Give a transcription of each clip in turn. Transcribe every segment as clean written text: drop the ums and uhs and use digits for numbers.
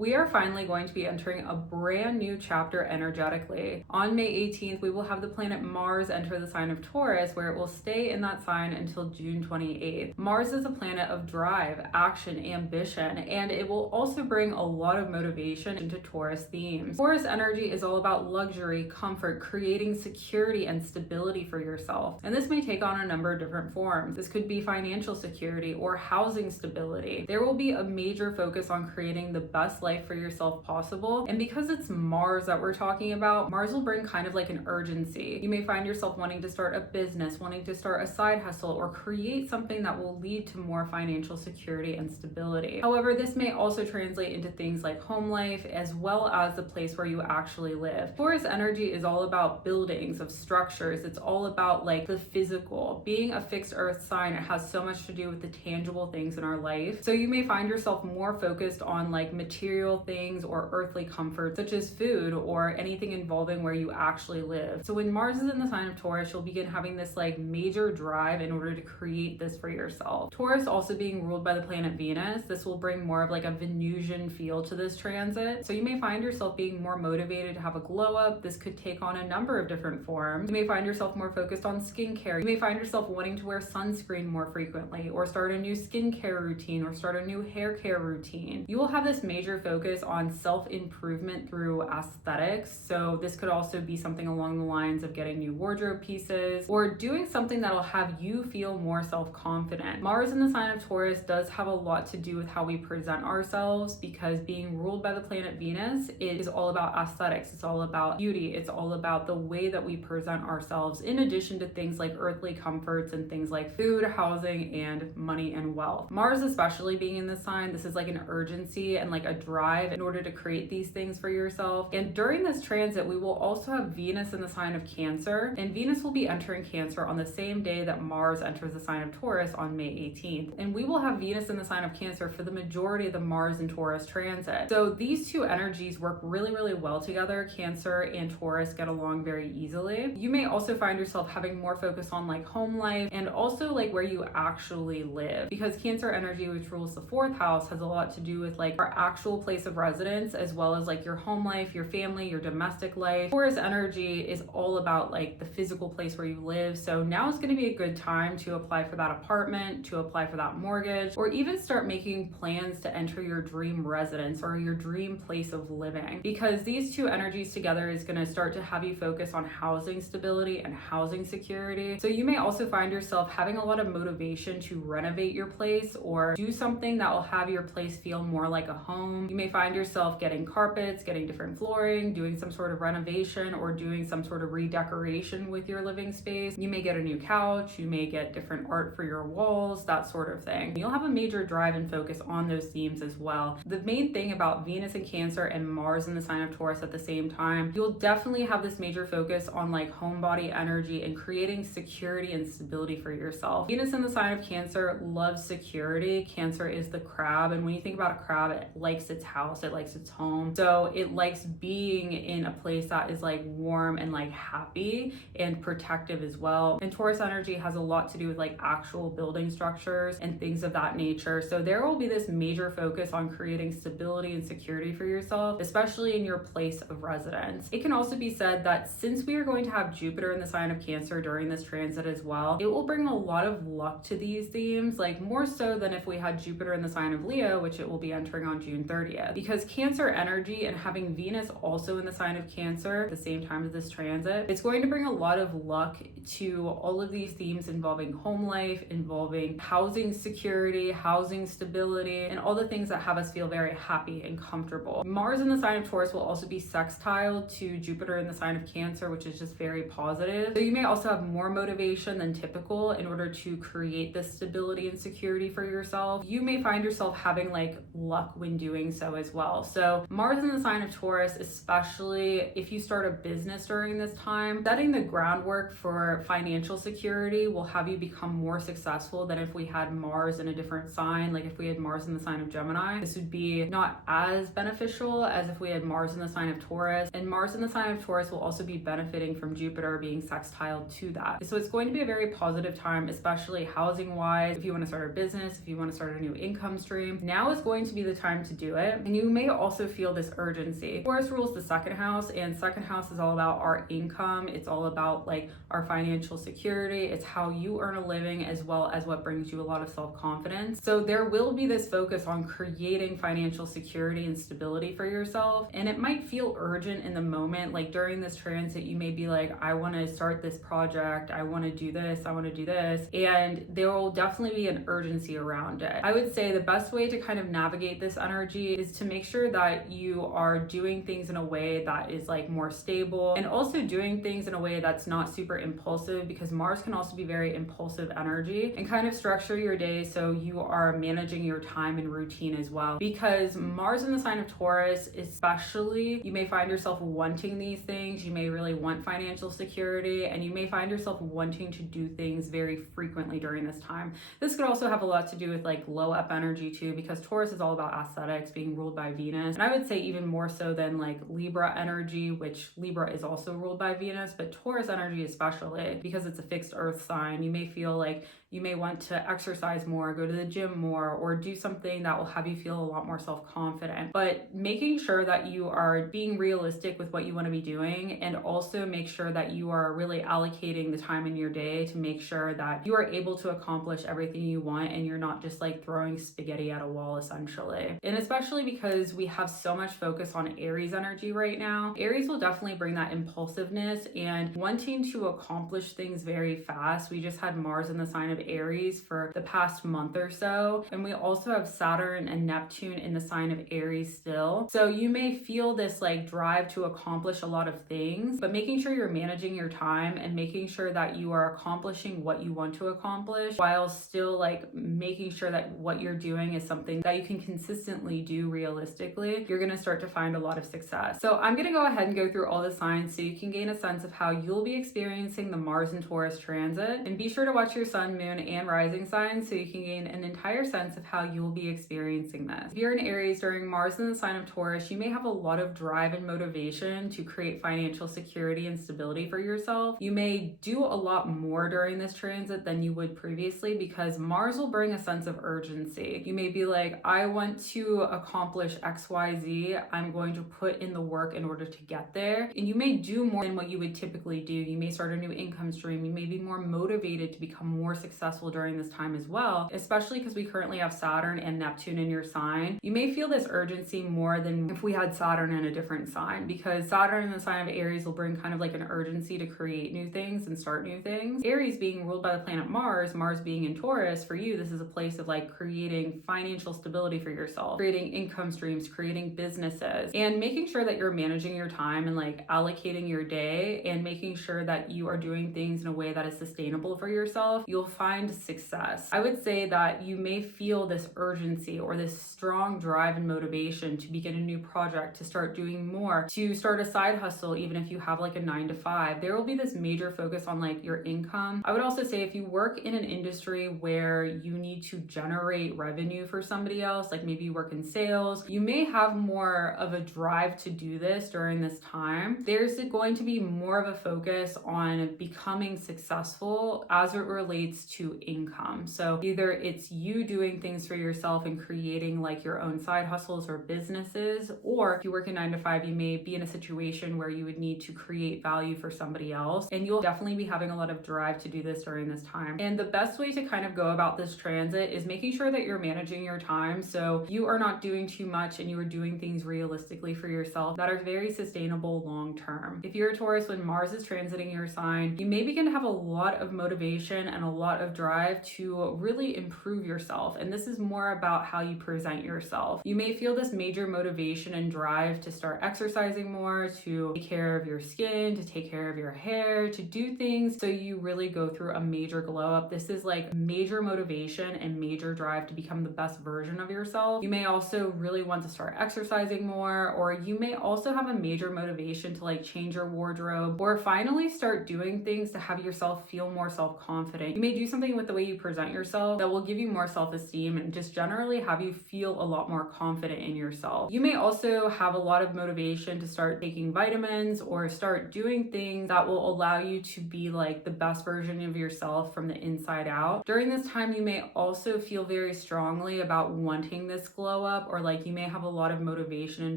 We are finally going to be entering a brand new chapter energetically. On May 18th, we will have the planet Mars enter the sign of Taurus, where it will stay in that sign until June 28th. Mars is a planet of drive, action, ambition, and it will also bring a lot of motivation into Taurus themes. Taurus energy is all about luxury, comfort, creating security and stability for yourself. And this may take on a number of different forms. This could be financial security or housing stability. There will be a major focus on creating the best life for yourself possible. And because it's Mars that we're talking about, Mars will bring kind of like an urgency. You may find yourself wanting to start a business, wanting to start a side hustle, or create something that will lead to more financial security and stability. However, this may also translate into things like home life, as well as the place where you actually live. Taurus energy is all about buildings, of structures. It's all about like the physical. Being a fixed earth sign, it has so much to do with the tangible things in our life. So you may find yourself more focused on like material things or earthly comfort, such as food or anything involving where you actually live. So when Mars is in the sign of Taurus, you'll begin having this like major drive in order to create this for yourself. Taurus also being ruled by the planet Venus, this will bring more of like a Venusian feel to this transit. So you may find yourself being more motivated to have a glow up. This could take on a number of different forms. You may find yourself more focused on skincare. You may find yourself wanting to wear sunscreen more frequently, or start a new skincare routine, or start a new hair care routine. You will have this major focus on self-improvement through aesthetics. So this could also be something along the lines of getting new wardrobe pieces or doing something that'll have you feel more self-confident. Mars in the sign of Taurus does have a lot to do with how we present ourselves, because being ruled by the planet Venus, it is all about aesthetics. It's all about beauty. It's all about the way that we present ourselves, in addition to things like earthly comforts and things like food, housing, and money and wealth. Mars especially being in this sign, this is like an urgency and like a drive in order to create these things for yourself. And during this transit, we will also have Venus in the sign of Cancer, and Venus will be entering Cancer on the same day that Mars enters the sign of Taurus on May 18th. And we will have Venus in the sign of Cancer for the majority of the Mars and Taurus transit. So these two energies work really, really well together. Cancer and Taurus get along very easily. You may also find yourself having more focus on like home life and also like where you actually live, because Cancer energy, which rules the fourth house, has a lot to do with like our actual place of residence, as well as like your home life, your family, your domestic life. Taurus energy is all about like the physical place where you live. So now is going to be a good time to apply for that apartment, to apply for that mortgage, or even start making plans to enter your dream residence or your dream place of living, because these two energies together is going to start to have you focus on housing stability and housing security. So you may also find yourself having a lot of motivation to renovate your place or do something that will have your place feel more like a home. You may find yourself getting carpets, getting different flooring, doing some sort of renovation, or doing some sort of redecoration with your living space. You may get a new couch, you may get different art for your walls, that sort of thing. You'll have a major drive and focus on those themes as well. The main thing about Venus in Cancer and Mars in the sign of Taurus at the same time, you'll definitely have this major focus on like homebody energy and creating security and stability for yourself. Venus in the sign of Cancer loves security. Cancer is the crab, and when you think about a crab, it likes its house, it likes its home. So it likes being in a place that is like warm and like happy and protective as well. And Taurus energy has a lot to do with like actual building structures and things of that nature. So there will be this major focus on creating stability and security for yourself, especially in your place of residence. It can also be said that since we are going to have Jupiter in the sign of Cancer during this transit as well, it will bring a lot of luck to these themes, like more so than if we had Jupiter in the sign of Leo, which it will be entering on June 30th. Because Cancer energy and having Venus also in the sign of Cancer at the same time as this transit, it's going to bring a lot of luck to all of these themes involving home life, involving housing security, housing stability, and all the things that have us feel very happy and comfortable. Mars in the sign of Taurus will also be sextile to Jupiter in the sign of Cancer, which is just very positive. So you may also have more motivation than typical in order to create this stability and security for yourself. You may find yourself having like luck when doing so as well. So Mars in the sign of Taurus, especially if you start a business during this time, setting the groundwork for financial security will have you become more successful than if we had Mars in a different sign. Like if we had Mars in the sign of Gemini, this would be not as beneficial as if we had Mars in the sign of Taurus. And Mars in the sign of Taurus will also be benefiting from Jupiter being sextile to that. So it's going to be a very positive time, especially housing wise. If you want to start a business, if you want to start a new income stream, now is going to be the time to do it. it. And you may also feel this urgency. Taurus rules the second house, and second house is all about our income. It's all about like our financial security. It's how you earn a living, as well as what brings you a lot of self-confidence. So there will be this focus on creating financial security and stability for yourself. And it might feel urgent in the moment. Like during this transit, you may be like, I want to start this project. I want to do this. I want to do this. And there will definitely be an urgency around it. I would say the best way to kind of navigate this energy is to make sure that you are doing things in a way that is like more stable, and also doing things in a way that's not super impulsive, because Mars can also be very impulsive energy. And kind of structure your day so you are managing your time and routine as well, because Mars in the sign of Taurus, especially, you may find yourself wanting these things. You may really want financial security, and you may find yourself wanting to do things very frequently during this time. This could also have a lot to do with like low up energy too, because Taurus is all about aesthetics, being ruled by Venus. And I would say even more so than like Libra energy, which Libra is also ruled by Venus, but Taurus energy especially, because it's a fixed earth sign. You may feel like you may want to exercise more, go to the gym more, or do something that will have you feel a lot more self-confident. But making sure that you are being realistic with what you want to be doing, and also make sure that you are really allocating the time in your day to make sure that you are able to accomplish everything you want, and you're not just like throwing spaghetti at a wall essentially. And especially because we have so much focus on Aries energy right now, Aries will definitely bring that impulsiveness and wanting to accomplish things very fast. We just had Mars in the sign of Aries for the past month or so, and we also have Saturn and Neptune in the sign of Aries still. So you may feel this like drive to accomplish a lot of things, but making sure you're managing your time and making sure that you are accomplishing what you want to accomplish, while still like making sure that what you're doing is something that you can consistently do realistically, you're going to start to find a lot of success. So I'm going to go ahead and go through all the signs so you can gain a sense of how you'll be experiencing the Mars and Taurus transit, and be sure to watch your sun, moon, and rising signs so you can gain an entire sense of how you'll be experiencing this. If you're in Aries during Mars in the sign of Taurus, you may have a lot of drive and motivation to create financial security and stability for yourself. You may do a lot more during this transit than you would previously, because Mars will bring a sense of urgency. You may be like, I want to accomplish XYZ. I'm going to put in the work in order to get there. And you may do more than what you would typically do. You may start a new income stream. You may be more motivated to become more successful during this time as well, especially because we currently have Saturn and Neptune in your sign. You may feel this urgency more than if we had Saturn in a different sign, because Saturn in the sign of Aries will bring kind of like an urgency to create new things and start new things. Aries being ruled by the planet Mars, Mars being in Taurus, for you, this is a place of like creating financial stability for yourself, creating income streams, creating businesses, and making sure that you're managing your time and like allocating your day, and making sure that you are doing things in a way that is sustainable for yourself. You'll find success. I would say that you may feel this urgency or this strong drive and motivation to begin a new project, to start doing more, to start a side hustle, even if you have like a 9 to 5. There will be this major focus on like your income. I would also say if you work in an industry where you need to generate revenue for somebody else, like maybe you work in sales, you may have more of a drive to do this during this time. There's going to be more of a focus on becoming successful as it relates to income. So either it's you doing things for yourself and creating like your own side hustles or businesses, or if you work in 9 to 5, you may be in a situation where you would need to create value for somebody else, and you'll definitely be having a lot of drive to do this during this time. And the best way to kind of go about this transit is making sure that you're managing your time so you are not doing too much and you are doing things realistically for yourself that are very sustainable long term. If you're a Taurus when Mars is transiting your sign, you may begin to have a lot of motivation and a lot of drive to really improve yourself. And this is more about how you present yourself. You may feel this major motivation and drive to start exercising more, to take care of your skin, to take care of your hair, to do things so you really go through a major glow up. This is like major motivation and major drive to become the best version of yourself. You may also really want to start exercising more, or you may also have a major motivation to like change your wardrobe, or finally start doing things to have yourself feel more self-confident. You may do something with the way you present yourself that will give you more self-esteem and just generally have you feel a lot more confident in yourself. You may also have a lot of motivation to start taking vitamins or start doing things that will allow you to be like the best version of yourself from the inside out. During this time, you may also feel very strongly about wanting this glow up, or like you may have a lot of motivation and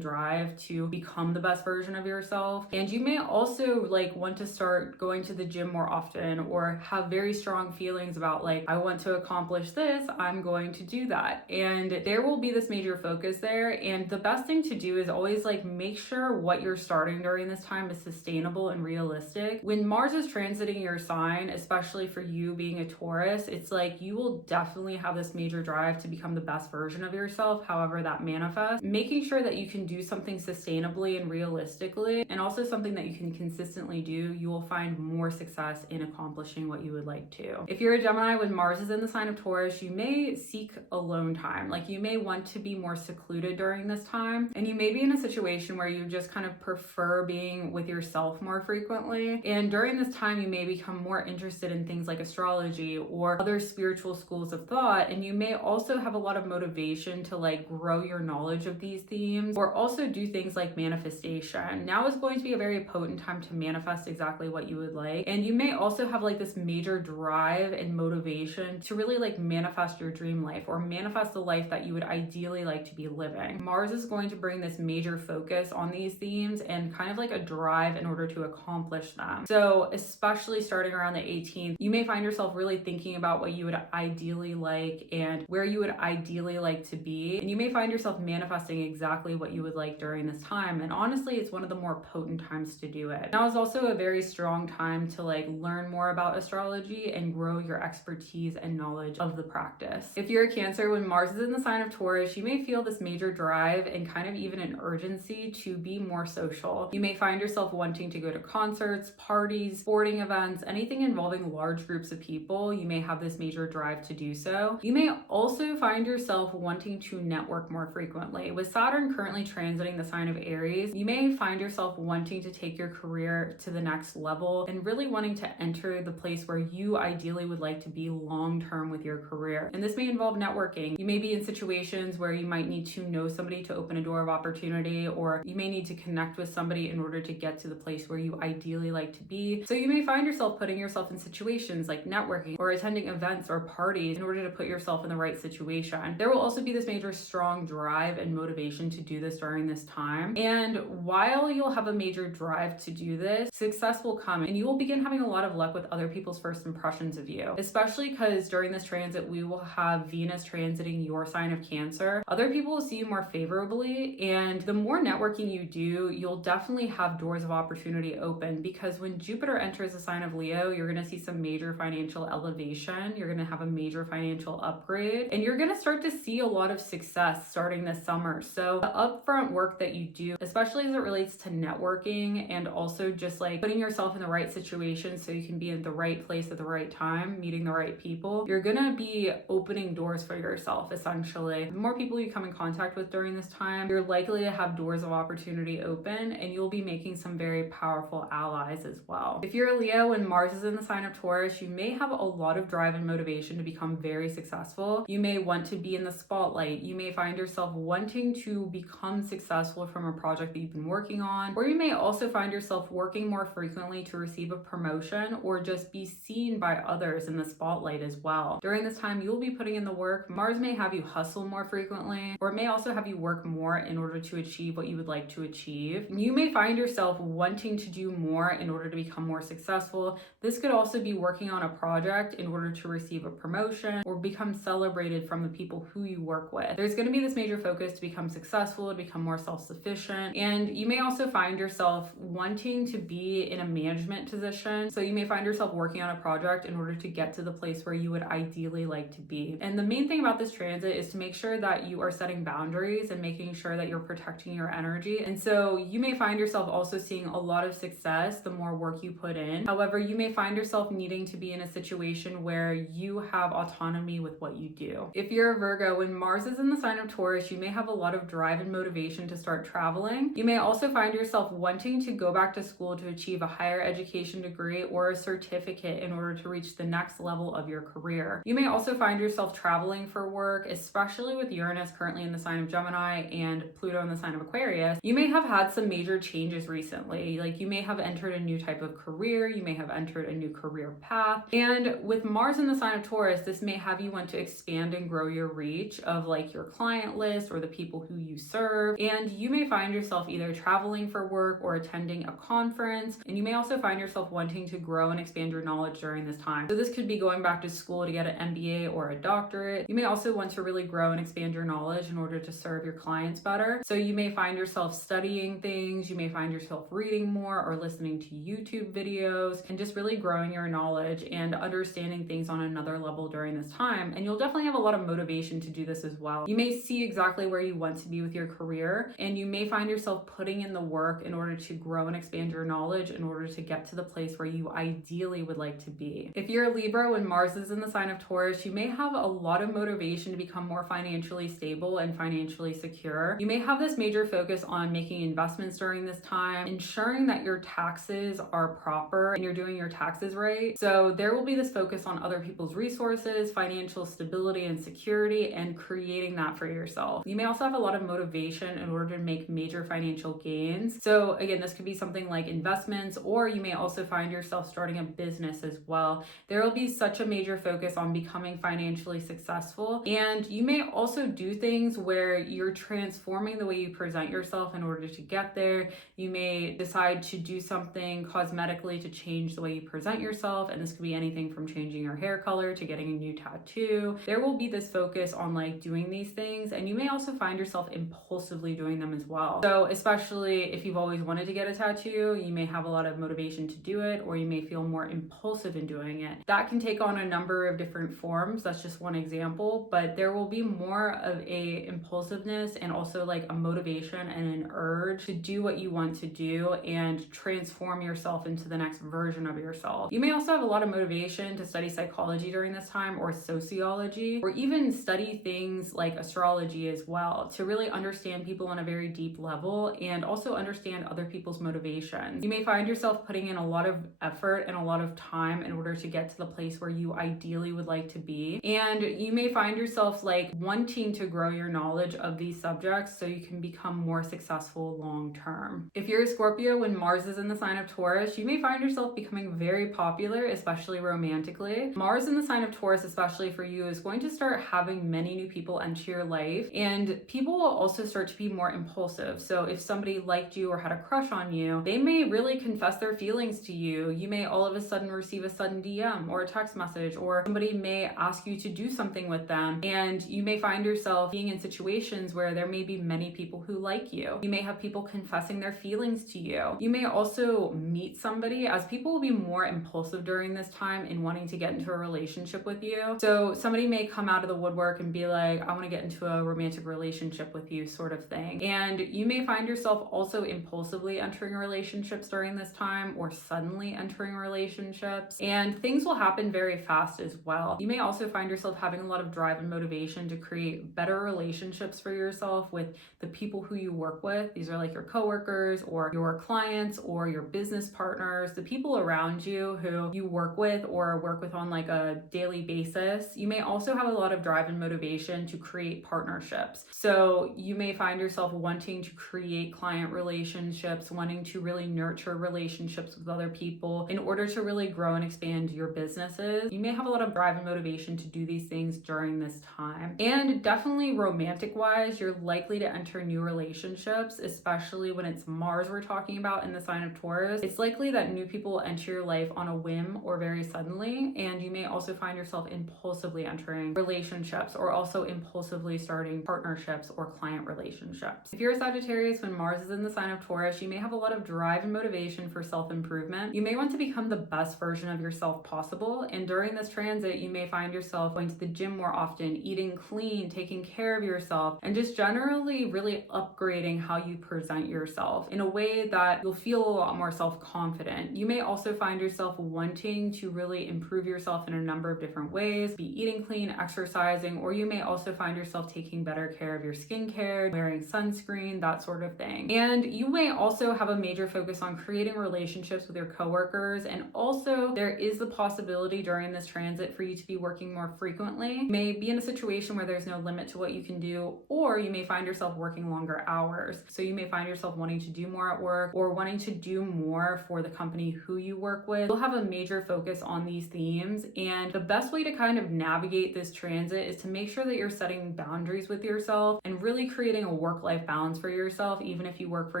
drive to become the best version of yourself. And you may also like want to start going to the gym more often, or have very strong feelings about like, I want to accomplish this, I'm going to do that. And there will be this major focus there. And the best thing to do is always like make sure what you're starting during this time is sustainable and realistic. When Mars is transiting your sign, especially for you being a Taurus, it's like you will definitely have this major drive to become the best version of yourself, however that manifests. Making sure that you can do something sustainably and realistically, and also something that you can consistently do, you will find more success in accomplishing what you would like to. If you're a Gemini, when Mars is in the sign of Taurus, you may seek alone time. Like you may want to be more secluded during this time, and you may be in a situation where you just kind of prefer being with yourself more frequently. And during this time, you may become more interested in things like astrology or other spiritual schools of thought, and you may also have a lot of motivation to like grow your knowledge of these themes, or also do things like manifestation. Now is going to be a very potent time to manifest exactly what you would like, and you may also have like this major drive and motivation to really like manifest your dream life, or manifest the life that you would ideally like to be living. Mars is going to bring this major focus on these themes and kind of like a drive in order to accomplish them. So especially starting around the 18th, you may find yourself really thinking about what you would ideally like and where you would ideally like to be, and you may find yourself manifesting exactly what you would like during this time. And honestly, it's one of the more potent times to do it. Now is also a very strong time to like learn more about astrology and grow your expertise and knowledge of the practice. If you're a Cancer, when Mars is in the sign of Taurus, you may feel this major drive and kind of even an urgency to be more social. You may find yourself wanting to go to concerts, parties, sporting events, anything involving large groups of people. You may have this major drive to do so. You may also find yourself wanting to network more frequently. With Saturn currently transiting the sign of Aries, you may find yourself wanting to take your career to the next level and really wanting to enter the place where you ideally would like to be long-term with your career. And this may involve networking. You may be in situations where you might need to know somebody to open a door of opportunity, or you may need to connect with somebody in order to get to the place where you ideally like to be. So you may find yourself putting yourself in situations like networking or attending events or parties in order to put yourself in the right situation. There will also be this major strong drive and motivation to do this during this time. And while you'll have a major drive to do this, success will come and you will begin having a lot of luck with other people's first impressions of you, especially because during this transit, we will have Venus transiting your sign of Cancer. Other people will see you more favorably, and the more networking you do, you'll definitely have doors of opportunity open, because when Jupiter enters the sign of Leo, you're going to see some major financial elevation. You're going to have a major financial upgrade, and you're going to start to see a lot of success starting this summer. So the upfront work that you do, especially as it relates to networking and also just like putting yourself in the right situation so you can be in the right place at the right time, meeting the right people, you're going to be opening doors for yourself essentially. The more people you come in contact with during this time, you're likely to have doors of opportunity open, and you'll be making some very powerful allies as well. If you're a Leo and Mars is in the sign of Taurus, you may have a lot of drive and motivation to become very successful. You may want to be in the spotlight. You may find yourself wanting to become successful from a project that you've been working on, or you may also find yourself working more frequently to receive a promotion or just be seen by others in the spotlight as well. During this time, you'll be putting in the work. Mars may have you hustle more frequently, or it may also have you work more in order to achieve what you would like to achieve. You may find yourself wanting to do more in order to become more successful. This could also be working on a project in order to receive a promotion or become celebrated from the people who you work with. There's going to be this major focus to become successful, to become more self-sufficient, and you may also find yourself wanting to be in a management position. So you may find yourself working on a project in order to get to the place where you would ideally like to be. And the main thing about this transit is to make sure that you are setting boundaries and making sure that you're protecting your energy. And so you may find yourself also seeing a lot of success the more work you put in. However, you may find yourself needing to be in a situation where you have autonomy with what you do. If you're a Virgo, when Mars is in the sign of Taurus, you may have a lot of drive and motivation to start traveling. You may also find yourself wanting to go back to school to achieve a higher education degree or a certificate in order to reach the next next level of your career. You may also find yourself traveling for work, especially with Uranus currently in the sign of Gemini and Pluto in the sign of Aquarius. You may have had some major changes recently. Like you may have entered a new type of career, you may have entered a new career path. And with Mars in the sign of Taurus, this may have you want to expand and grow your reach of like your client list or the people who you serve. And you may find yourself either traveling for work or attending a conference. And you may also find yourself wanting to grow and expand your knowledge during this time. So this could be going back to school to get an MBA or a doctorate. You may also want to really grow and expand your knowledge in order to serve your clients better. So you may find yourself studying things, you may find yourself reading more or listening to YouTube videos, and just really growing your knowledge and understanding things on another level during this time. And you'll definitely have a lot of motivation to do this as well. You may see exactly where you want to be with your career, and you may find yourself putting in the work in order to grow and expand your knowledge in order to get to the place where you ideally would like to be. If you're a Libra when Mars is in the sign of Taurus, you may have a lot of motivation to become more financially stable and financially secure. You may have this major focus on making investments during this time, ensuring that your taxes are proper and you're doing your taxes right. So there will be this focus on other people's resources, financial stability and security, and creating that for yourself. You may also have a lot of motivation in order to make major financial gains. So again, this could be something like investments, or you may also find yourself starting a business as well. There will be such a major focus on becoming financially successful. And you may also do things where you're transforming the way you present yourself in order to get there. You may decide to do something cosmetically to change the way you present yourself. And this could be anything from changing your hair color to getting a new tattoo. There will be this focus on like doing these things. And you may also find yourself impulsively doing them as well. So especially if you've always wanted to get a tattoo, you may have a lot of motivation to do it, or you may feel more impulsive in doing it. That can take on a number of different forms. That's just one example, but there will be more of a impulsiveness and also like a motivation and an urge to do what you want to do and transform yourself into the next version of yourself. You may also have a lot of motivation to study psychology during this time, or sociology, or even study things like astrology as well, to really understand people on a very deep level and also understand other people's motivations. You may find yourself putting in a lot of effort and a lot of time in order to get to the place where you ideally would like to be. And you may find yourself like wanting to grow your knowledge of these subjects so you can become more successful long term. If you're a Scorpio when Mars is in the sign of Taurus, you may find yourself becoming very popular, especially romantically. Mars in the sign of Taurus, especially for you, is going to start having many new people enter your life, and people will also start to be more impulsive. So if somebody liked you or had a crush on you, they may really confess their feelings to you. You may all of a sudden receive a sudden DM or a text message, or somebody may ask you to do something with them, and you may find yourself being in situations where there may be many people who like you. You may have people confessing their feelings to you. You may also meet somebody, as people will be more impulsive during this time in wanting to get into a relationship with you. So somebody may come out of the woodwork and be like, I want to get into a romantic relationship with you, sort of thing. And you may find yourself also impulsively entering relationships during this time, or suddenly entering relationships, and things will happen very fast as well. You may also find yourself having a lot of drive and motivation to create better relationships for yourself with the people who you work with. These are like your coworkers or your clients or your business partners, the people around you who you work with or work with on like a daily basis. You may also have a lot of drive and motivation to create partnerships. So you may find yourself wanting to create client relationships, wanting to really nurture relationships with other people in order to really grow and expand your businesses. You may have a lot of drive and motivation to do these things during this time. And definitely romantic wise, you're likely to enter new relationships, especially when it's Mars we're talking about in the sign of Taurus. It's likely that new people will enter your life on a whim or very suddenly, and you may also find yourself impulsively entering relationships, or also impulsively starting partnerships or client relationships. If you're a Sagittarius when Mars is in the sign of Taurus, you may have a lot of drive and motivation for self-improvement. You may want to become the best version of yourself possible, and during this transit, you may find yourself going to the gym more often, eating clean, taking care of yourself, and just generally really upgrading how you present yourself in a way that you'll feel a lot more self-confident. You may also find yourself wanting to really improve yourself in a number of different ways, be eating clean, exercising, or you may also find yourself taking better care of your skincare, wearing sunscreen, that sort of thing. And you may also have a major focus on creating relationships with your coworkers, and also there is the possibility possibility during this transit for you to be working more frequently. You may be in a situation where there's no limit to what you can do, or you may find yourself working longer hours. So you may find yourself wanting to do more at work or wanting to do more for the company who you work with. You'll have a major focus on these themes, and the best way to kind of navigate this transit is to make sure that you're setting boundaries with yourself and really creating a work-life balance for yourself. Even if you work for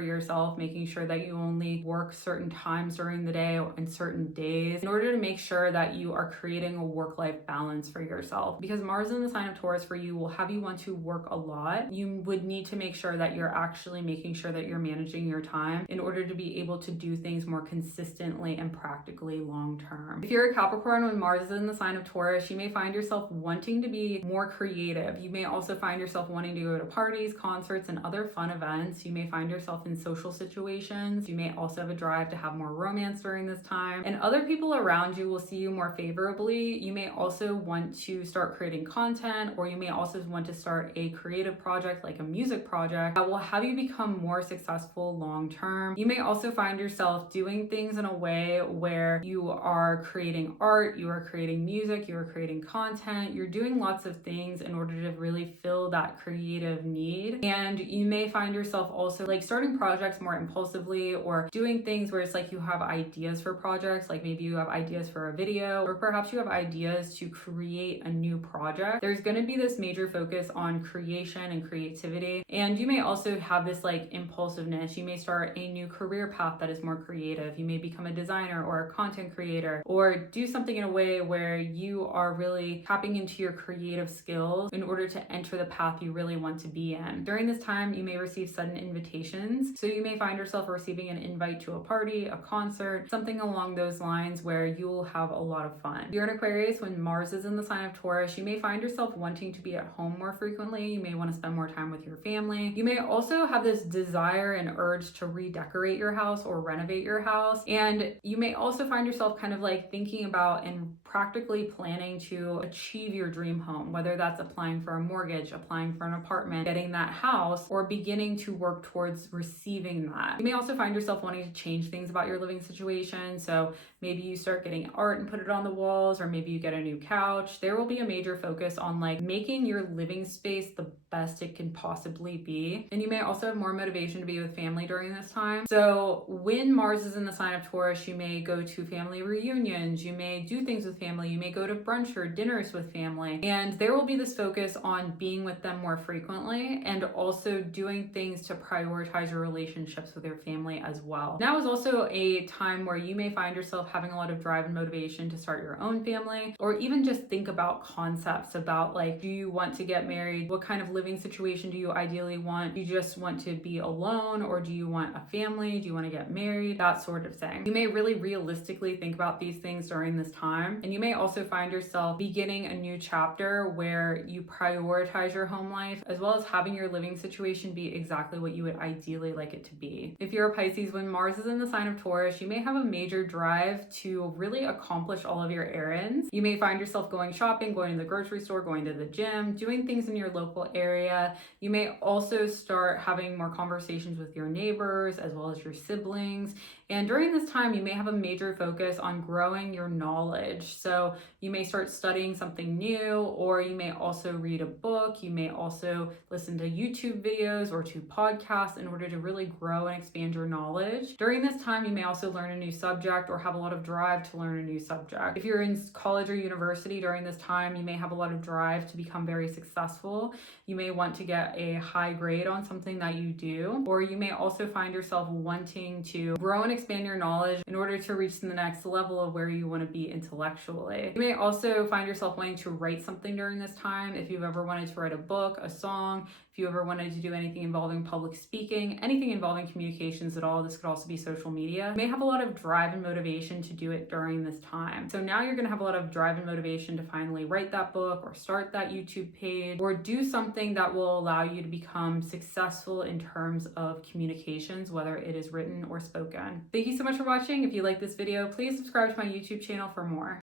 yourself, making sure that you only work certain times during the day and certain days in order to make sure that you are creating a work-life balance for yourself. Because Mars in the sign of Taurus for you will have you want to work a lot. You would need to make sure that you're actually making sure that you're managing your time in order to be able to do things more consistently and practically long term. If you're a Capricorn when Mars is in the sign of Taurus, you may find yourself wanting to be more creative. You may also find yourself wanting to go to parties, concerts, and other fun events. You may find yourself in social situations. You may also have a drive to have more romance during this time, and other people around you will see you more favorably. You may also want to start creating content, or you may also want to start a creative project like a music project that will have you become more successful long term. You may also find yourself doing things in a way where you are creating art, you are creating music, you are creating content, you're doing lots of things in order to really fill that creative need. And you may find yourself also like starting projects more impulsively, or doing things where it's like you have ideas for projects, like maybe you have ideas for a video, or perhaps you have ideas to create a new project. There's going to be this major focus on creation and creativity, and you may also have this like impulsiveness. You may start a new career path that is more creative. You may become a designer or a content creator, or do something in a way where you are really tapping into your creative skills in order to enter the path you really want to be in. During this time, you may receive sudden invitations. So you may find yourself receiving an invite to a party, a concert, something along those lines where you'll have a lot of fun. If you're an Aquarius when Mars is in the sign of Taurus, you may find yourself wanting to be at home more frequently. You may want to spend more time with your family. You may also have this desire and urge to redecorate your house or renovate your house. And you may also find yourself kind of like thinking about and practically planning to achieve your dream home, whether that's applying for a mortgage, applying for an apartment, getting that house, or beginning to work towards receiving that. You may also find yourself wanting to change things about your living situation. So maybe you start getting art and put it on the walls, or maybe you get a new couch. There will be a major focus on like making your living space the best it can possibly be. And you may also have more motivation to be with family during this time. So when Mars is in the sign of Taurus, you may go to family reunions, you may do things with family, you may go to brunch or dinners with family, and there will be this focus on being with them more frequently and also doing things to prioritize your relationships with your family as well. Now is also a time where you may find yourself having a lot of drive and motivation to start your own family, or even just think about concepts about like, do you want to get married? What kind of living situation do you ideally want? Do you just want to be alone, or do you want a family? Do you want to get married? That sort of thing. You may really realistically think about these things during this time, and you may also find yourself beginning a new chapter where you prioritize your home life as well as having your living situation be exactly what you would ideally like it to be. If you're a Pisces when Mars is in the sign of Taurus, you may have a major drive to really accomplish all of your errands. You may find yourself going shopping, going to the grocery store, going to the gym, doing things in your local area. You may also start having more conversations with your neighbors as well as your siblings. And during this time, you may have a major focus on growing your knowledge. So you may start studying something new, or you may also read a book. You may also listen to YouTube videos or to podcasts in order to really grow and expand your knowledge. During this time, you may also learn a new subject or have a lot of drive to learn a new subject. If you're in college or university during this time, you may have a lot of drive to become very successful. You may want to get a high grade on something that you do, or you may also find yourself wanting to grow and expand your knowledge in order to reach the next level of where you want to be intellectually. You may also find yourself wanting to write something during this time. If you've ever wanted to write a book, a song, if you ever wanted to do anything involving public speaking, anything involving communications at all, this could also be social media. You may have a lot of drive and motivation to do it during this time. So now you're going to have a lot of drive and motivation to finally write that book or start that YouTube page or do something that will allow you to become successful in terms of communications, whether it is written or spoken. Thank you so much for watching. If you like this video, please subscribe to my YouTube channel for more.